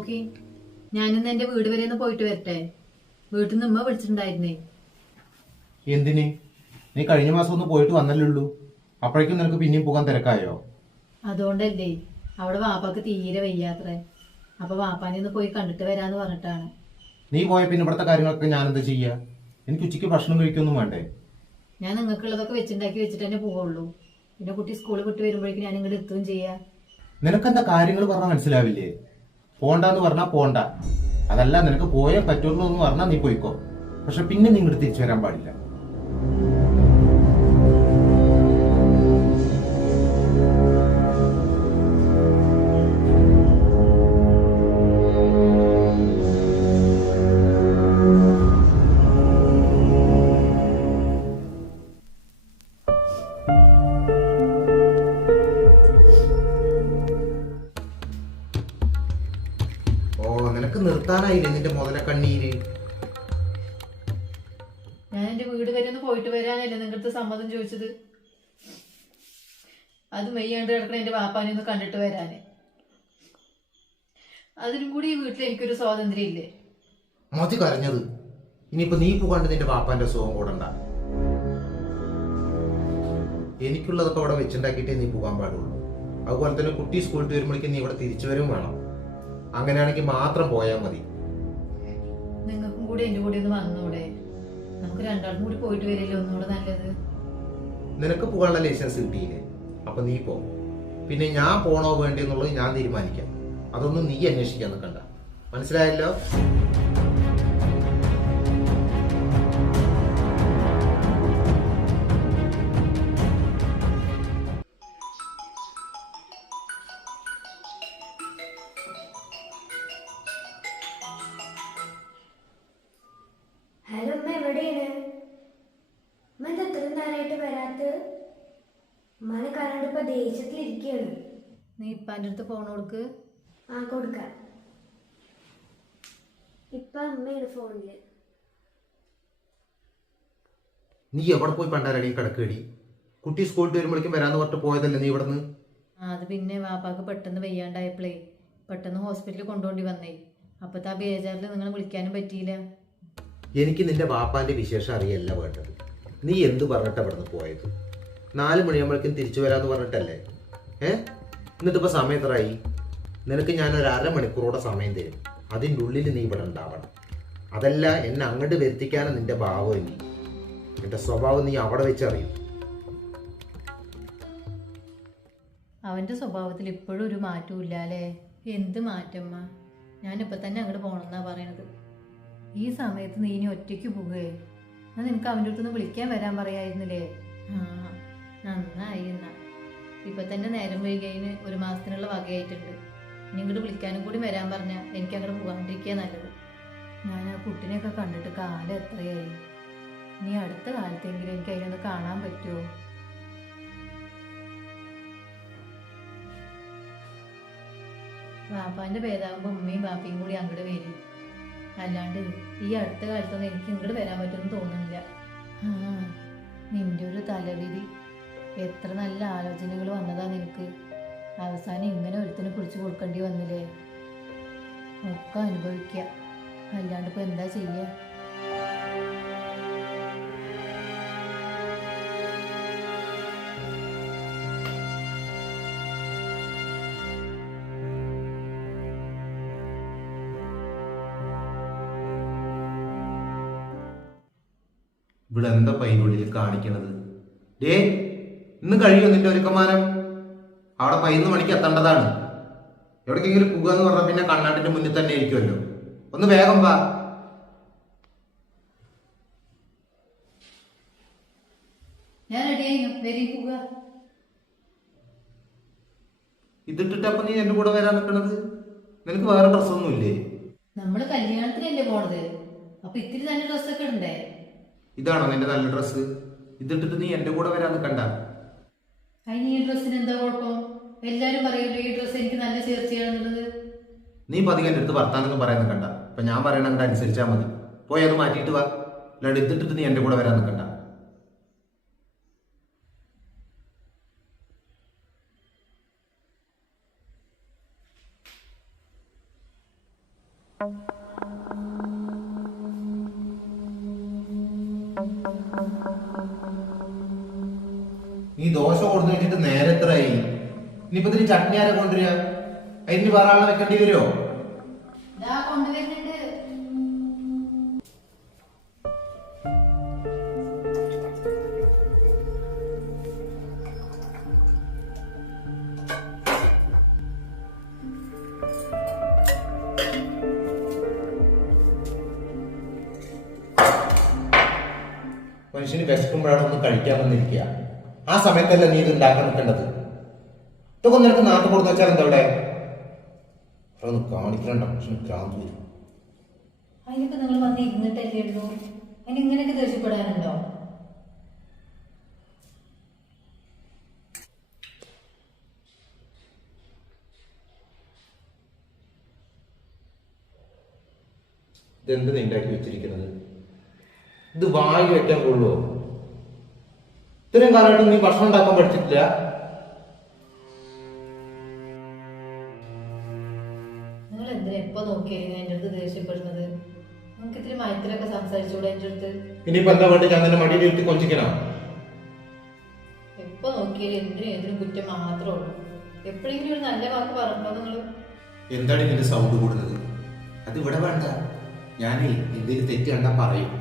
നോക്കി. ഞാനിന്ന് എന്റെ വീട് വരെ ഒന്ന് പോയിട്ട് വരട്ടെ. വീട്ടിൽ നിന്ന് ഉമ്മ വിളിച്ചിട്ടുണ്ടായിരുന്നേ. എന്തിന്? നീ കഴിഞ്ഞ മാസം ഒന്ന് പോയിട്ട് വന്നല്ലേ ഉള്ളൂ. അപ്പോഴേക്കും നിനക്ക് പിന്നെയും പോകാൻ തിരക്കായോ? അതുകൊണ്ടല്ലേ. അവിടെ വാപ്പാക്ക് തീരെ വയ്യാത്രേ അപ്പൊ വാപ്പാനെ ഒന്ന് പോയി കണ്ടിട്ട് വരാന്ന് പറഞ്ഞിട്ടാണ്. നീ പോയ പിന്നെ ഇവിടുത്തെ കാര്യങ്ങളൊക്കെ ഞാൻ എന്താ ചെയ്യാ? എനിക്ക് ഉച്ചയ്ക്ക് ഭക്ഷണം കഴിക്കൊന്നും വേണ്ടേ? ഞാൻ നിങ്ങൾക്കുള്ളതൊക്കെ വെച്ചിണ്ടാക്കി വെച്ചിട്ട് തന്നെ പോവുള്ളൂ. പിന്നെ കുട്ടി സ്കൂളിൽ വിട്ട് വരുമ്പോഴേക്കും ഞാൻ ഇങ്ങോട്ട് എത്തുകയും ചെയ്യാ. നിനക്കെന്താ കാര്യങ്ങൾ പറഞ്ഞാൽ മനസ്സിലാവില്ലേ? പോണ്ടെന്ന് പറഞ്ഞാൽ പോണ്ട. അതല്ല നിനക്ക് പോയേ പറ്റുള്ളൂ എന്ന് പറഞ്ഞാൽ നീ പോയിക്കോ. പക്ഷെ പിന്നെ നിങ്ങൾ തിരിച്ചു വരാൻ പാടില്ല. നിനക്ക് നിർത്താനായില്ലേ നിന്റെ മുതല കണ്ണീര്? ഞാൻ എന്റെ വീട് വരെ ഒന്ന് പോയിട്ട് വരാനല്ലേ നിങ്ങളുടെ സമ്മതം ചോദിച്ചത്? അത് മെയ്യാണ്ട് കിടക്കണ എന്റെ വാപ്പാനെ ഒന്ന് കണ്ടിട്ട് വരാന്. അതിനും കൂടി ഈ വീട്ടിൽ എനിക്കൊരു സ്വാതന്ത്ര്യം ഇല്ലേ? മതി കരഞ്ഞത്. ഇനിയിപ്പോ നീ പോകാണ്ട് നിന്റെ വാപ്പാന്റെ സുഖം കൂടണ്ട. എനിക്കുള്ളതൊക്കെ അവിടെ വെച്ചുണ്ടാക്കിയിട്ടേ നീ പോകാൻ പാടുള്ളൂ. അതുപോലെ തന്നെ കുട്ടി സ്കൂളിൽ വരുമ്പോഴേക്കും നീ ഇവിടെ തിരിച്ചു വരും വേണം. അങ്ങനെയാണെങ്കിൽ മാത്രം പോയാൽ മതി. നിങ്ങൾക്കും കൂടി എന്റെ കൂടെ ഒന്ന് വന്നൂടെ. നമുക്ക് രണ്ടാളും കൂടി പോയിട്ട് വരില്ലേ ഒന്നുകൂടെ നല്ലത്. നിനക്ക് പോകാനുള്ള ലൈസൻസ് കിട്ടിയില്ലേ? അപ്പൊ നീ പോ. പിന്നെ ഞാൻ പോണോ വേണ്ടി എന്നുള്ളത് ഞാൻ തീരുമാനിക്കാം. അതൊന്നും നീ അന്വേഷിക്കാൻ നിൽക്കണ്ട. മനസ്സിലായല്ലോ? ഇപ്പൊ ദേഷ്യത്തിലിരിക്കുകയാണ് നീ ഇപ്പാന്റെ അടുത്ത് ഫോൺ കൊടുക്ക്. ആ കൊടുക്കാം. ഇപ്പൊ അമ്മയാണ് ഫോണിൽ നീ എവിടെ പോയി പണ്ടാരടി കിടക്കേടി കുട്ടി സ്കൂളിൽ വരുമ്പോഴേക്കും വരാന്ന് പറഞ്ഞിട്ട് പോയതല്ലേ നീ ഇവിടുന്ന്? ആ അത് പിന്നെ വാപ്പാക്ക് പെട്ടെന്ന് വയ്യാണ്ടായപ്പോഴേ പെട്ടെന്ന് ഹോസ്പിറ്റലിൽ കൊണ്ടുപോണ്ടി വന്നേ. അപ്പത്തെ ആ ബേജാറിൽ നിങ്ങളെ വിളിക്കാനും പറ്റിയില്ല. എനിക്ക് നിന്റെ വാപ്പാന്റെ വിശേഷം അറിയല്ല വേണ്ടത്. നീ എന്ത് പറഞ്ഞിട്ടാ ഇവിടുന്ന് പോയത്? നാല് മണിയാകുമ്പോഴേക്കും തിരിച്ചു വരാമെന്ന് പറഞ്ഞിട്ടല്ലേ? ഏ? എന്നിട്ടിപ്പോൾ സമയം എത്രയായി? നിനക്ക് ഞാൻ ഒരു അരമണിക്കൂറോടെ സമയം തരും. അതിന്റെ ഉള്ളിൽ നീ ഇവിടെ ഉണ്ടാവണം. അതല്ല എന്നെ അങ്ങോട്ട് വരുത്തിക്കാനും നിന്റെ ഭാവം ഇനി. എന്റെ സ്വഭാവം നീ അവിടെ വെച്ചറിയും. അവന്റെ സ്വഭാവത്തിൽ ഇപ്പോഴും ഒരു മാറ്റവും ഇല്ല അല്ലേ? എന്ത് മാറ്റമ്മ? ഞാനിപ്പോൾ തന്നെ അങ്ങോട്ട് പോകണമെന്നാണ് പറയണത്. ഈ സമയത്ത് നീ ഇനി ഒറ്റയ്ക്ക് പോവുകയെ ഞാൻ നിനക്ക് അവന്റെ അടുത്തുനിന്ന് വിളിക്കാൻ വരാൻ പറയായിരുന്നില്ലേ? നന്നായി എന്നാ. ഇപ്പൊ തന്നെ നേരം വൈകിയതിന് ഒരു മാസത്തിനുള്ള വകയായിട്ടുണ്ട്. ഇനി ഇങ്ങോട്ട് വിളിക്കാനും കൂടി വരാൻ പറഞ്ഞാൽ എനിക്ക് അങ്ങോട്ട് പോകാണ്ടിരിക്കുക നല്ലത്. ഞാൻ ആ കുട്ടിനെയൊക്കെ കണ്ടിട്ട് കാലം എത്രയായി. ഇനി അടുത്ത കാലത്തെങ്കിലും എനിക്ക് അതിനൊന്ന് കാണാൻ പറ്റുമോ ബാപ്പാന്റെ പേതാവുമ്പോ ഉമ്മയും ബാപ്പയും കൂടി അങ്ങോട്ട് വരും. അല്ലാണ്ട് ഈ അടുത്ത കാലത്തൊന്നും എനിക്ക് ഇങ്ങോട്ട് വരാൻ പറ്റുമെന്ന് തോന്നുന്നില്ല. നിന്റെ ഒരു തലവിധി. എത്ര നല്ല ആലോചനകൾ വന്നതാ നിനക്ക്? അവസാനം ഇങ്ങനെ ഒരുത്തിനെ പിടിച്ചു കൊടുക്കേണ്ടി വന്നില്ലേ? ഒക്കെ അനുഭവിക്ക. അല്ലാണ്ട് ഇപ്പൊ എന്താ ചെയ്യുക ഇവിടെ എന്താ പൈനുള്ളിൽ കാണിക്കണത്? ഡേ ഇന്ന് കഴിയും നിന്റെ ഒരുക്കമാനം. അവിടെ പതിനൊന്ന് മണിക്ക് എത്തേണ്ടതാണ്. എവിടേക്കെങ്കിലും പോകുക എന്ന് പറഞ്ഞാൽ പിന്നെ കണ്ണാട്ടിന്റെ മുന്നിൽ തന്നെ ഇരിക്കുമല്ലോ ഒന്ന് വേഗം വാ. ഞാൻ റെഡിയായി വരി പോവുക. ഇതിട്ടിട്ട് അപ്പൊ നീ എന്റെ കൂടെ വരാൻ നിൽക്കണത് നിനക്ക് വേറെ ഡ്രസ്സൊന്നും ഇല്ലേ നമ്മൾ കല്യാണത്തിനല്ലേ പോണത്. അപ്പൊ ഇത്തിരി നല്ല ഡ്രസ്സൊക്കെ ഇതാണോ നിന്റെ നല്ല ഡ്രസ്സ്? ഇതിട്ടിട്ട് നീ എന്റെ കൂടെ വരാൻ നിൽക്കണ്ട അതിന് ഈ ഡ്രസ്സിന് എന്താ കുഴപ്പം? എല്ലാരും പറയുമല്ലോ ഈ ഡ്രസ്സ് എനിക്ക് നല്ല ചേർച്ചയാണെന്നുള്ളത്? നീ പതിയെ എന്റെ അടുത്ത് വർത്താനൊന്നും പറയാൻ നിൽക്കണ്ട അപ്പൊ ഞാൻ പറയണ അങ്ങോട്ട് അനുസരിച്ചാൽ മതി. പോയി അത് മാറ്റിയിട്ട് വാ. അല്ലാണ്ട് ഇതിട്ടിട്ട് നീ എന്റെ കൂടെ വരാൻ നിൽക്കണ്ട ഈ ദോശ കൊടുത്തു വെച്ചിട്ട് നേരെ എത്രയായി? ഇനിയിപ്പോ ഇതിന് ചട്നി ആരെ കൊണ്ടുവരിക? അതിന് വേറെ ആളെ വെക്കേണ്ടി വരുമോ മനുഷ്യന് വിശക്കുമ്പോഴാണ് ഒന്ന് കഴിക്കാൻ വന്നിരിക്കുക. ആ സമയത്തല്ല നീ ഇത് ഉണ്ടാക്കാൻ നിൽക്കേണ്ടത്? ഇതൊക്കെ നിനക്ക് നാട്ടിൽ കൊടുത്തു വെച്ചാൽ എന്താ ഇവിടെ? ഒന്ന് കാണിക്കണ്ട പക്ഷെ ഭ്രാന്ത് വരും. നിങ്ങൾ വന്ന് ഇരുന്നിട്ടല്ലേ ഉള്ളൂ. അതിന് ഇങ്ങനെയൊക്കെ ദേഷ്യപ്പെടാനുണ്ടോ? ഇതെന്ത് നീ വെച്ചിരിക്കുന്നത്? ഇത് വായു വെക്കാൻ കൊള്ളുവോ? ഇത്രയും കാലമായിട്ട് നീ ഭക്ഷണം ഉണ്ടാക്കാൻ പഠിച്ചിട്ടില്ല? നിങ്ങൾ എന്തിനാ എപ്പോ നോക്കിയാലും എന്റെ അടുത്ത് ദേഷ്യപ്പെടുന്നത്? നിങ്ങൾക്ക് ഇത്തിരി മയത്തിലൊക്കെ സംസാരിച്ചൂടെ എന്റെ അടുത്ത്? ഇനിയിപ്പോ എന്താ വേണ്ടി ഞാൻ തന്നെ മടിയിൽ ഇരുത്തി കൊഞ്ചിക്കണോ? എപ്പോ നോക്കിയാലും എന്തിനും ഏതിനും കുറ്റം മാത്രമേ ഉള്ളൂ. എപ്പോഴെങ്കിലും ഒരു നല്ല വാക്ക് പറഞ്ഞോ നിങ്ങൾ എന്താണ് ഇതിന്റെ സൗണ്ട് കൂടുന്നത്? അത് ഇവിടെ വേണ്ട. ഞാനേ എന്തെങ്കിലും തെറ്റ് കണ്ടാ പറയും.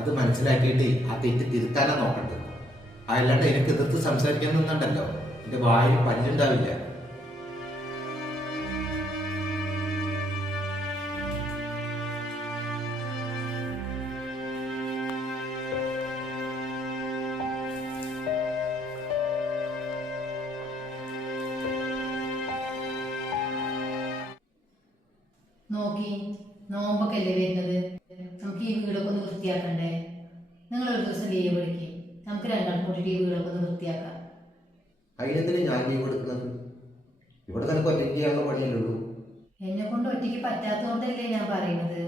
അത് മനസ്സിലാക്കിയിട്ട് ആ തെറ്റ് തിരുത്താനാ നോക്കണ്ടത്. അല്ലാണ്ട് എനിക്ക് എതിർത്ത് സംസാരിക്കാൻ നിന്നുണ്ടല്ലോ. എന്റെ വായിൽ പല്ലുണ്ടാവില്ല നോക്കി നോമ്പൊക്കെ അല്ലേ വരുന്നത്? നമുക്ക് ഈ വീടൊക്കെ ഒന്ന് വൃത്തിയാക്കണ്ടേ നിങ്ങൾ ഒരു ദിവസം ലീവ് എടുക്കി നമുക്ക് രണ്ടാൾക്കും കൂടി ഈ വീടൊക്കെ ഒന്ന് വൃത്തിയാക്കാം. അതിനെന്തിനാ ഞാൻ ലീവ് എടുക്കുന്നത് ഇവിടെ നിനക്ക് ഒറ്റയ്ക്ക് ചെയ്യാനുള്ള പണിയല്ലുള്ളൂ എന്നെ കൊണ്ട് ഒറ്റയ്ക്ക് പറ്റാത്തതുകൊണ്ടല്ലേ ഞാൻ പറയുന്നത്.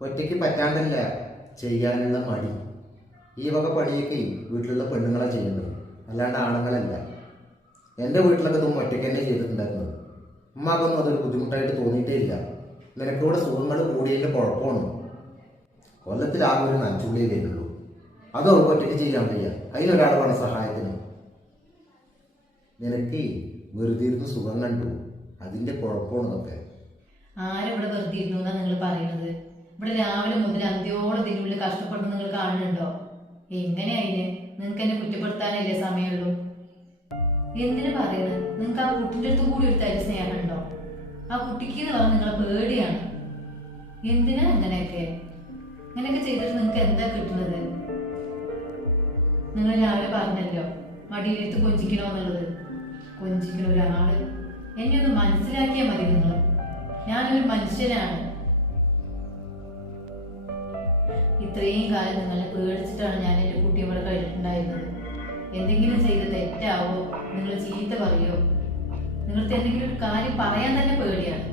ഒറ്റയ്ക്ക് പറ്റാണ്ടല്ല ചെയ്യാനുള്ള മടി. ഈ വക പണിയൊക്കെ വീട്ടിലുള്ള പെണ്ണുങ്ങളാ ചെയ്യുന്നത് അല്ലാണ്ട് ആണുങ്ങളല്ല. എന്റെ വീട്ടിലൊക്കെ തുമ്പ ഒറ്റയ്ക്ക് തന്നെ ചെയ്തിട്ടുണ്ടായിരുന്നത്. ഉമ്മാക്കൊന്നും അതൊരു ബുദ്ധിമുട്ടായിട്ട് തോന്നിയിട്ടേ ഇല്ല. നിനക്കിവിടെ സുഖങ്ങൾ കൂടിയതിന്റെ കുഴപ്പമാണ്. കൊല്ലത്തിലാകെ ഒരു നഞ്ചുള്ളിയേ വരുള്ളൂ അത് അവർക്ക് ഒറ്റയ്ക്ക് ചെയ്യാൻ വയ്യ. അതിലൊരാൾ വേണം സഹായത്തിന്. നിനക്ക് വെറുതെ ഇരുന്ന് സുഖം കണ്ടു. അതിന്റെ കുഴപ്പമാണ് ഇതൊക്കെ. ഇവിടെ വെറുതെ ഇരുന്നു എന്നാ നിങ്ങൾ പറയുന്നത് ഇവിടെ രാവിലെ മുതൽ അന്ത്യോളം ഇതിനുള്ളിൽ കഷ്ടപ്പെടുന്ന നിങ്ങൾ കാണുന്നുണ്ടോ? എങ്ങനെ നിങ്ങൾക്ക് എന്നെ കുറ്റപ്പെടുത്താനല്ലേ സമയമുള്ളൂ? എന്തിനു പറയുന്നത് നിങ്ങൾക്ക് ആ കുട്ടിന്റെ അടുത്ത് കൂടി ഒരു തരി സ്നേഹമുണ്ടോ ആ കുട്ടിക്ക് എന്ന് പറഞ്ഞാൽ നിങ്ങളെ പേടിയാണ്. എന്തിനാ അങ്ങനെയൊക്കെ? അങ്ങനെയൊക്കെ ചെയ്തിട്ട് നിങ്ങൾക്ക് എന്താ കിട്ടുന്നത് നിങ്ങൾ രാവിലെ പറഞ്ഞല്ലോ മടിയിലെടുത്ത് കൊഞ്ചിക്കണോന്നുള്ളത്. കൊഞ്ചിക്കണ ഒരാൾ എന്നെ ഒന്ന് മനസ്സിലാക്കിയാൽ മതി നിങ്ങൾ ഞാനൊരു മനുഷ്യനാണ്. ഇത്രയും കാലം നിങ്ങളെ പേടിച്ചിട്ടാണ് ഞാൻ എന്റെ കുട്ടിയെ ഇവിടെ കഴിഞ്ഞിട്ടുണ്ടായിരുന്നത് എന്തെങ്കിലും ചെയ്ത് തെറ്റാവോ? നിങ്ങൾ ചീത്ത പറയോ? നിങ്ങൾക്ക് എന്തെങ്കിലും ഒരു കാര്യം പറയാൻ തന്നെ പേടിയാണ്.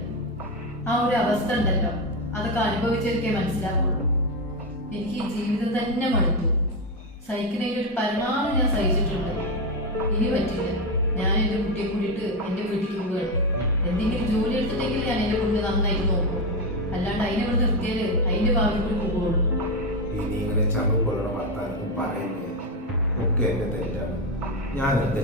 ആ ഒരു അവസ്ഥ ഉണ്ടല്ലോ. അതൊക്കെ അനുഭവിച്ചൊരിക്കേ മനസ്സിലാവുള്ളൂ. എനിക്ക് ജീവിതം തന്നെ മടുത്തു. സഹിക്കുന്നതിൽ ഒരു പരമാവധി ഞാൻ സഹിച്ചിട്ടുണ്ട്. ഇനി പറ്റില്ല. ഞാൻ എന്റെ കുട്ടിയെ കൂടിയിട്ട് എന്റെ വീട്ടിൽ പോവുകയാണ് എന്തെങ്കിലും ജോലി എടുത്തിട്ടെങ്കിൽ ഞാൻ എന്റെ കുട്ടിയെ നന്നായിട്ട് നോക്കും. അല്ലാണ്ട് അതിനെ ഇവിടെ നിർത്തിയാൽ അതിന്റെ ഭാവി കൂടി പോകുള്ളൂ ഇനി ഞാൻ എന്താ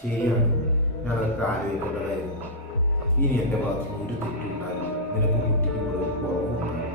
ശരിയാണ്. ഞാൻ അതൊക്കെ ആലോചിക്കേണ്ടതായിരുന്നു. ഇനി എന്റെ ഭാഗത്തുനിന്ന് ഒരു തെറ്റുണ്ടാകില്ല നിനക്ക് കുട്ടിക്ക് മുതൽ കുറവുണ്ടാകും